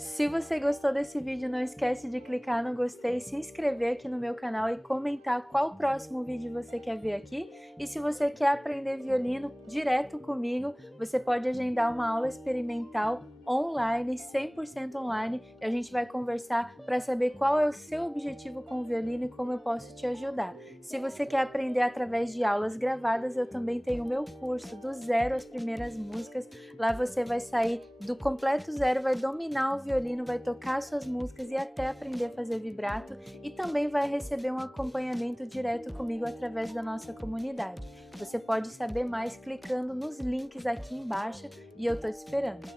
Se você gostou desse vídeo, não esquece de clicar no gostei, se inscrever aqui no meu canal e comentar qual próximo vídeo você quer ver aqui. E se você quer aprender violino direto comigo, você pode agendar uma aula experimental online, 100% online, e a gente vai conversar para saber qual é o seu objetivo com o violino e como eu posso te ajudar. Se você quer aprender através de aulas gravadas, eu também tenho o meu curso do zero às primeiras músicas. Lá você vai sair do completo zero, vai dominar o violino, vai tocar suas músicas e até aprender a fazer vibrato, e também vai receber um acompanhamento direto comigo através da nossa comunidade. Você pode saber mais clicando nos links aqui embaixo e eu tô te esperando.